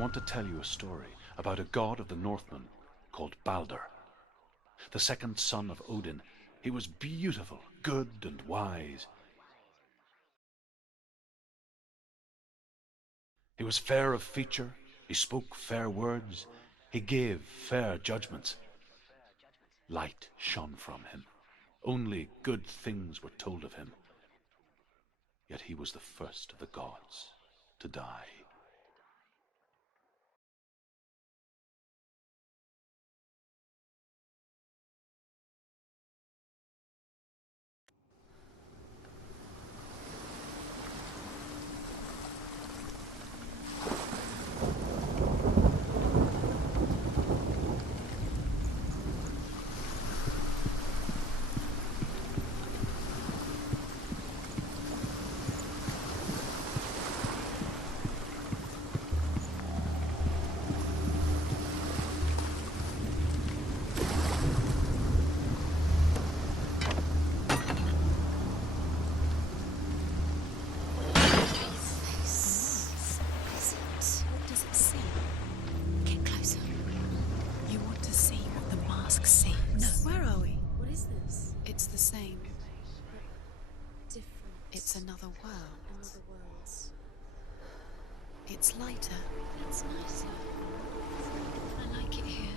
want to tell you a story about a god of the Northmen called Balder. The second son of Odin. He was beautiful, good, and wise. He was fair of feature, he spoke fair words, he gave fair judgments. Light shone from him. Only good things were told of him. Yet he was the first of the gods to die. It's another world. It's lighter. It's nicer. I like it here.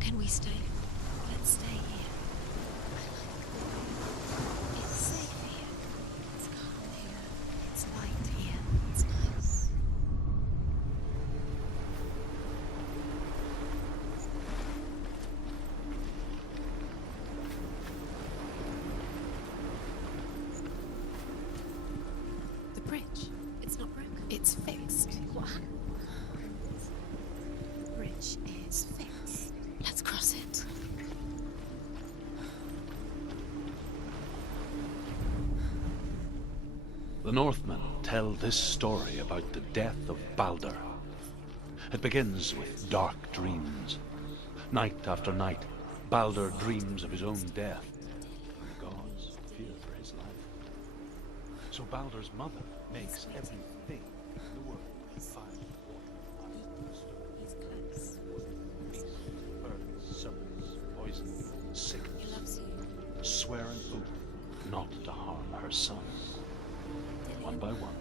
Can we stay? Let's stay here. It's safe here. It's calm here. It's light here. It's nice. The bridge. It's not broken. It's fixed. What? The bridge is fixed. Let's cross it. The Northmen tell this story about the death of Balder. It begins with dark dreams. Night after night, Balder dreams of his own death. The gods fear for his life. So Balder's mother makes everything in the world fire, water, beasts, birds, serpents, poison, sickness. He loves you. Swear an oath not to harm her son. One by one,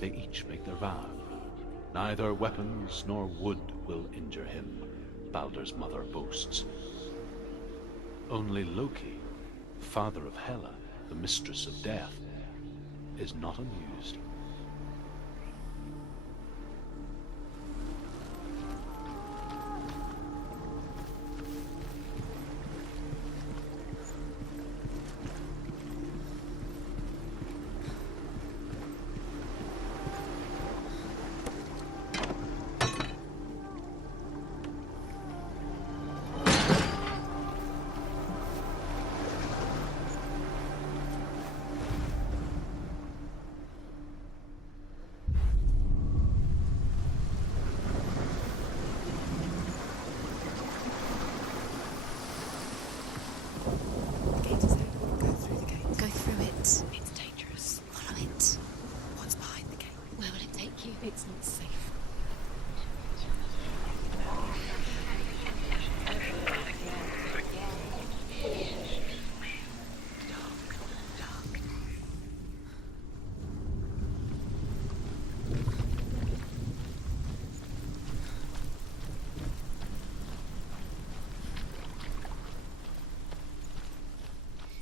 they each make their vow. Neither weapons nor wood will injure him, Balder's mother boasts. Only Loki, father of Hela, the mistress of death, is not amused. The gate is open. Go through the gate. Go through it. It's dangerous. Follow it. What's behind the gate? Where will it take you? It's not safe.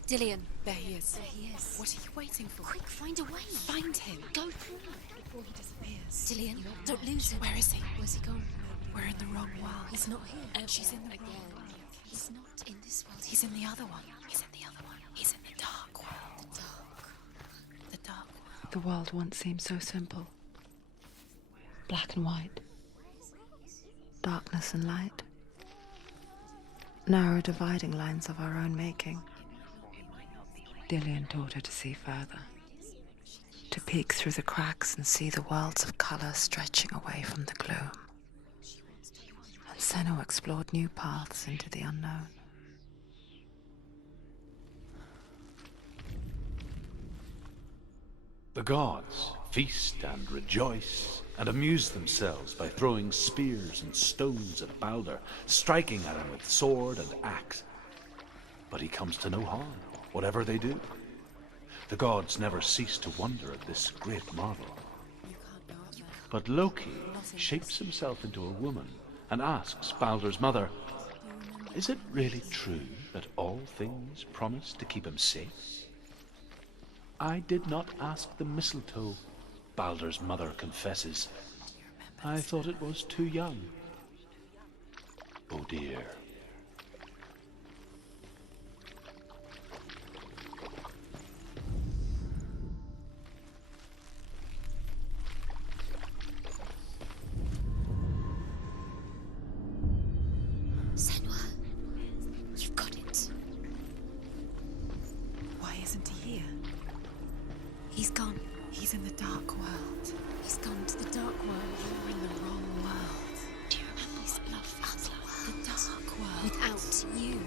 Dillion. There he is. There he is. What are you waiting for? Quick, find a way. Find him. Go through. Before he disappears. Dillion, don't lose him. Where is he? Where's he gone? We're in the wrong world. He's not here. She's in the Again. wrong world. He's not in this world. He's in the other one. He's in the other one. He's in the dark world. the dark. The dark world. The world once seemed so simple. Black and white. Darkness and light. Narrow dividing lines of our own making. Dillion taught her to see further. To peek through the cracks and see the worlds of colour stretching away from the gloom. And Senua explored new paths into the unknown. The gods feast and rejoice, and amuse themselves by throwing spears and stones at Balder, striking at him with sword and axe. But he comes to no harm, whatever they do. The gods never cease to wonder at this great marvel. But Loki shapes himself into a woman and asks Balder's mother, "Is it really true that all things promise to keep him safe?" "I did not ask the mistletoe," Balder's mother confesses. "I thought it was too young." Oh dear. Senua, you've got it. Why isn't he here? He's gone. He's in the dark world. He's gone to the dark world. You're in the wrong world. Do you remember his love for The dark world. without you?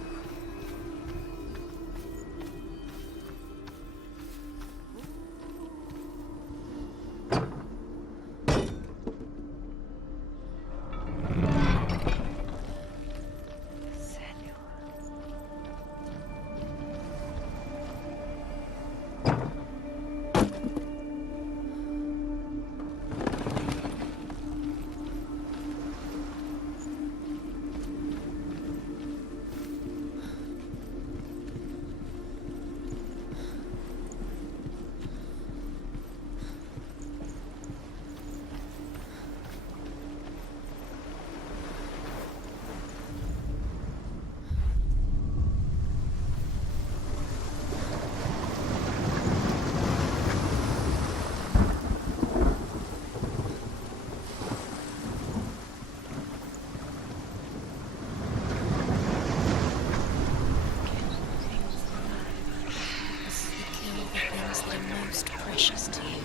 Most precious to you.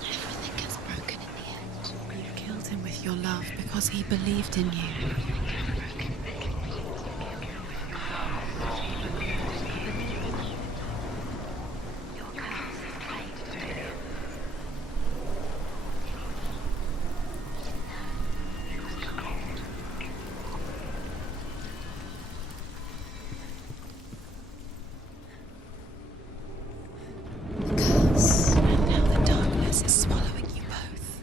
Everything gets broken in the end. You killed him with your love because he believed in you. Curse. And now the darkness is swallowing you both.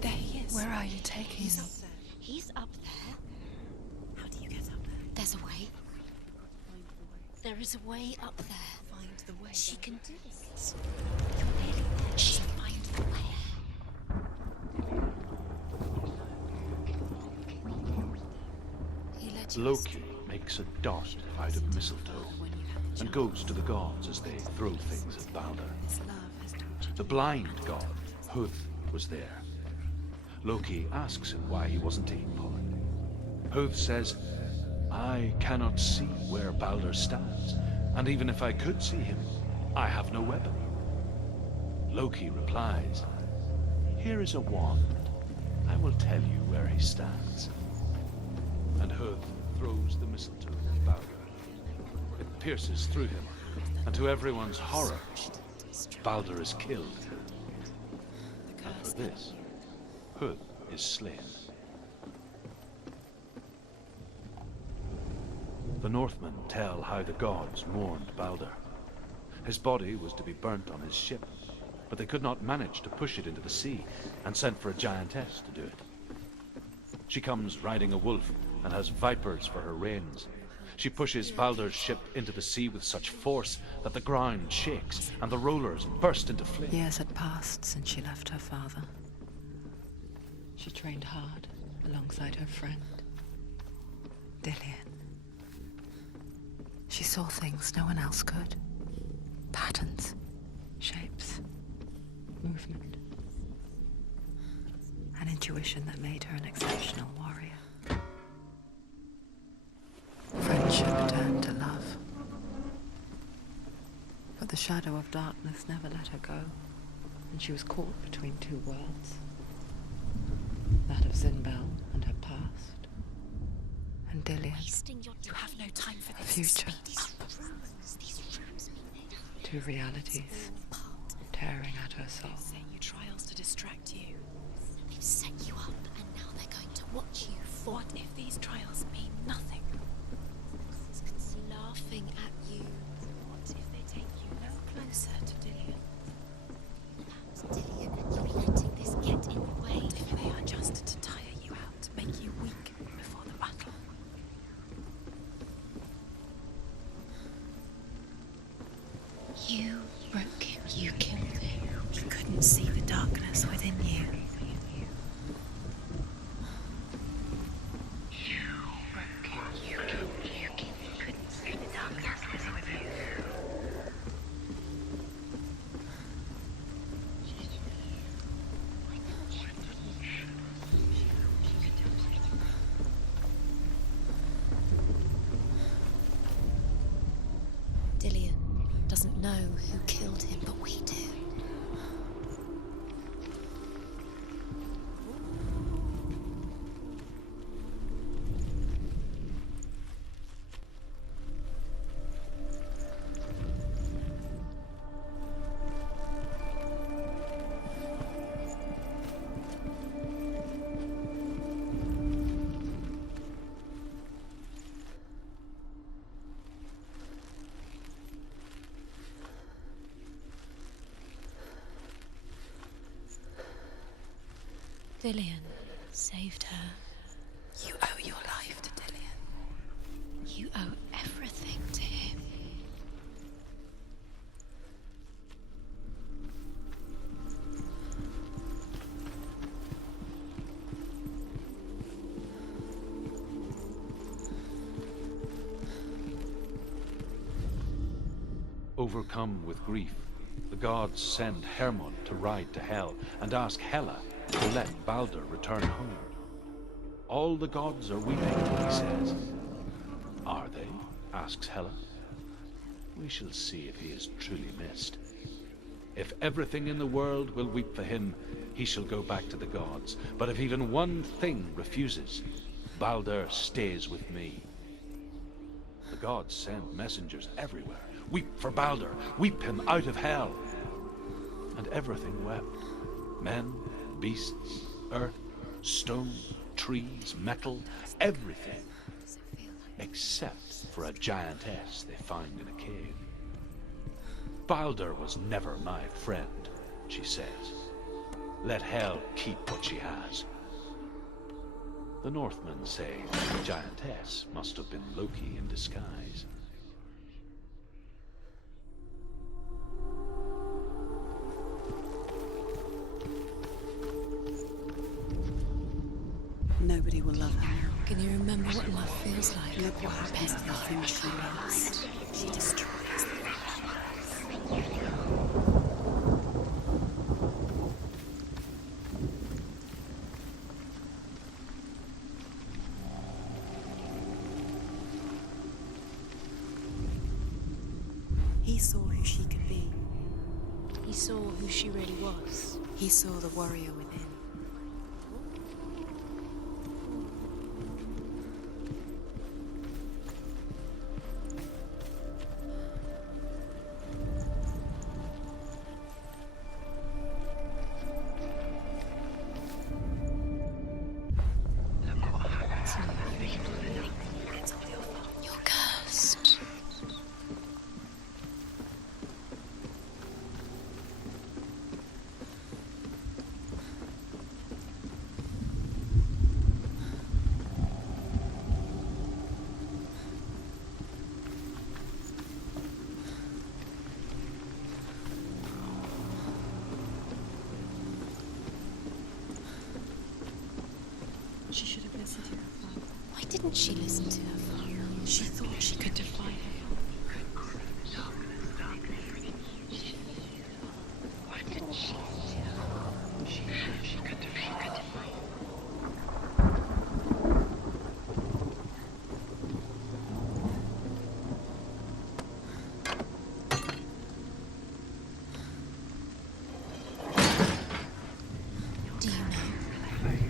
There he is. Where are you taking me? He's up there. How do you get up there? There's a way. There is a way up there. Find the way. She can do this. You're nearly there. She'll find the way. He let you Loki makes a dart out of mistletoe and goes to the gods as they throw things at Balder. His love has tortured The blind god, Huth, was there. Loki asks him why he wasn't taking part. Huth says, "I cannot see where Balder stands, and even if I could see him, I have no weapon." Loki replies, "Here is a wand. I will tell you where he stands." And Huth throws the mistletoe at Balder. It pierces through him, and to everyone's horror, Balder is killed. And for this, Huth is slain. The Northmen tell how the gods mourned Balder. His body was to be burnt on his ship, but they could not manage to push it into the sea, and sent for a giantess to do it. She comes riding a wolf and has vipers for her reins. She pushes Balder's ship into the sea with such force that the ground shakes and the rollers burst into flames. Years had passed since she left her father. She trained hard alongside her friend, Dillian. She saw things no one else could. Patterns, shapes, movement. And in intuition that made her an exceptional warrior. Friendship turned to love. But the shadow of darkness never let her go, and she was caught between two worlds. That of Zinbel and her past, and Dillian, You have no time for her this. future. These rooms mean they Two realities tearing at her soul. Set you trials to distract you. They've set you up, and now they're going to watch you fall. What if these trials mean nothing? Laughing at you. What if they take you no closer to Dillian? Perhaps Dillian and you letting this get in the way. What if they are just to tire you out, to make you weak before the battle? You broke him. You killed him. You couldn't see the darkness within you. Dillian doesn't know who killed him, but we do. Dillian saved her. You owe your life to Dillian. You owe everything to him. Overcome with grief, the gods send Hermod to ride to Hell and ask Hela to let Baldur return home. All the gods are weeping, he says. Are they? Asks Hela. We shall see if he is truly missed. If everything in the world will weep for him, he shall go back to the gods. But if even one thing refuses, Baldur stays with me. The gods send messengers everywhere. Weep for Baldur, weep him out of Hell. And everything wept. Men, beasts, earth, stone, trees, metal, everything. Except for a giantess they find in a cave. Baldur was never my friend, she says. Let Hell keep what she has. The Northmen say the giantess must have been Loki in disguise. Nobody will love you. Can you remember what love feels like? Look what happens to the things she loves. She destroys He saw who she could be. He saw who she really was. He saw the warrior within. You're cursed. She should have listened to her father. Why didn't she listen to her father? She thought she could defy him. Why didn't she?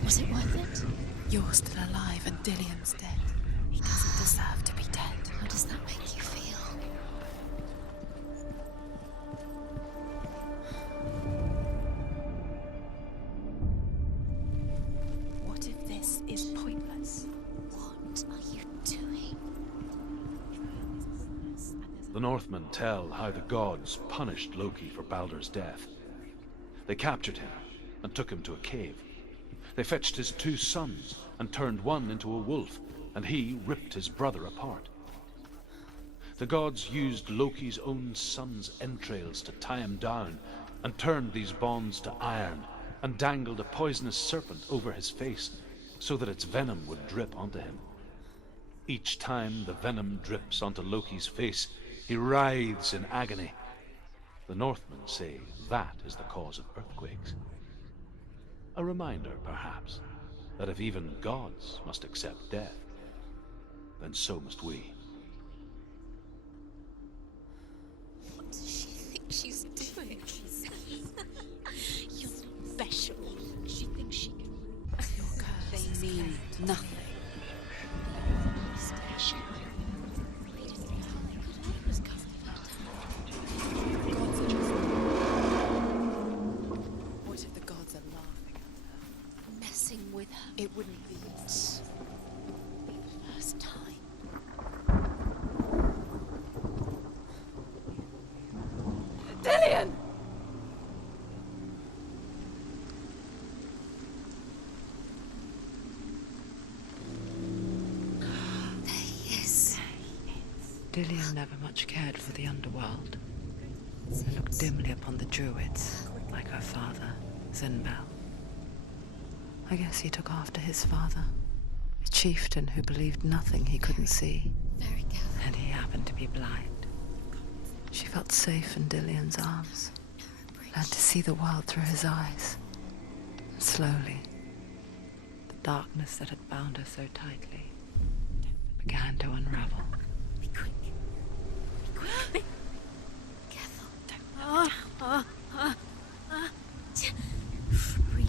Was it worth it? You're still alive and Dillian's dead. He doesn't deserve to be dead. How does that make you feel? What if this is pointless? What are you doing? The Northmen tell how the gods punished Loki for Baldur's death. They captured him and took him to a cave. They fetched his 2 sons and turned one into a wolf, and he ripped his brother apart. The gods used Loki's own son's entrails to tie him down and turned these bonds to iron and dangled a poisonous serpent over his face so that its venom would drip onto him. Each time the venom drips onto Loki's face, he writhes in agony. The Northmen say that is the cause of earthquakes. A reminder, perhaps, that if even gods must accept death, then so must we. What does she think she's doing? You're special. She thinks she can. Your curse. They mean nothing. What if the gods are laughing at her? Messing with her. It wouldn't be It would be the first time. Dillian! There he is. Dillian never much cared for the underworld. He looked dimly upon the druids, like her father, Zinbel. I guess he took after his father, a chieftain who believed nothing he couldn't see, Very careful. and he happened to be blind. She felt safe in Dillian's arms, learned to see the world through his eyes. And slowly, the darkness that had bound her so tightly began to unravel. Be quick. Be quick. Careful. Breathe.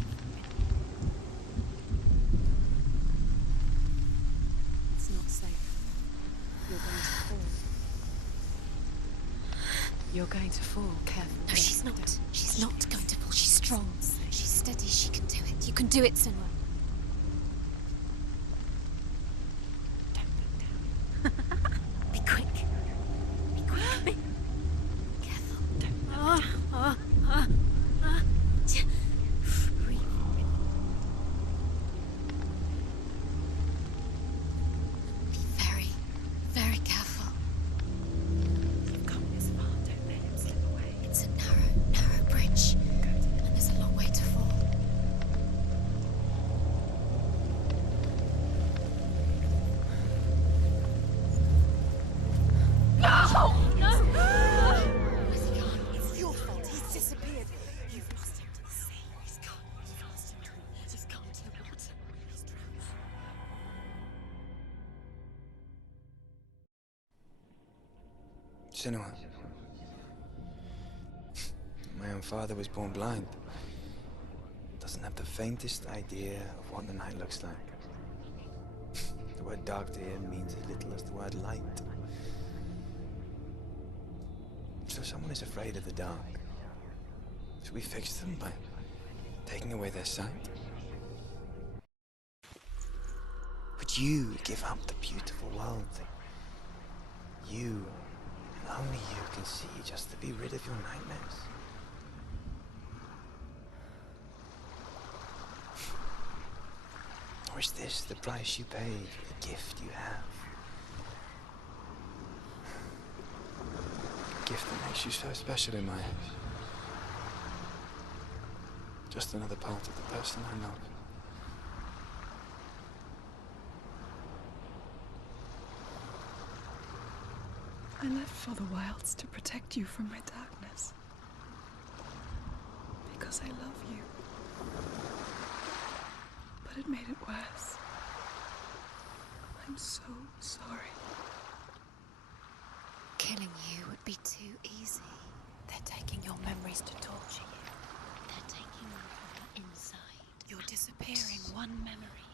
It's not safe. You're going to fall. You're going to fall. Careful. No, she's not. Don't. She's not going to fall. She's strong. She's steady. She can do it. You can do it, Senua. Don't look down. Be quick. Be quick. Careful. Breathe. Be very, very careful. You've come this far. Don't let him slip away. It's a narrow bridge, and there's a long way to fall. Where's he gone? It's your fault. He's disappeared. You've lost him to the sea. He's gone. You've lost him to the... He's gone to the water. He's drowned. Senua. My own father was born blind. Doesn't have the faintest idea of what the night looks like. The word dark to him means as little as the word light. So someone is afraid of the dark. Should we fix them by taking away their sight? Would you give up the beautiful world that you, and only you, can see just to be rid of your nightmares? Or is this the price you pay for the gift you have? A gift that makes you so special in my eyes. Just another part of the person I love. I left for the wilds to protect you from my darkness. Because I love you. But it made it worse. I'm so sorry. Killing you would be too easy. They're taking your memories to torture you. They're taking you from the inside You're disappearing one memory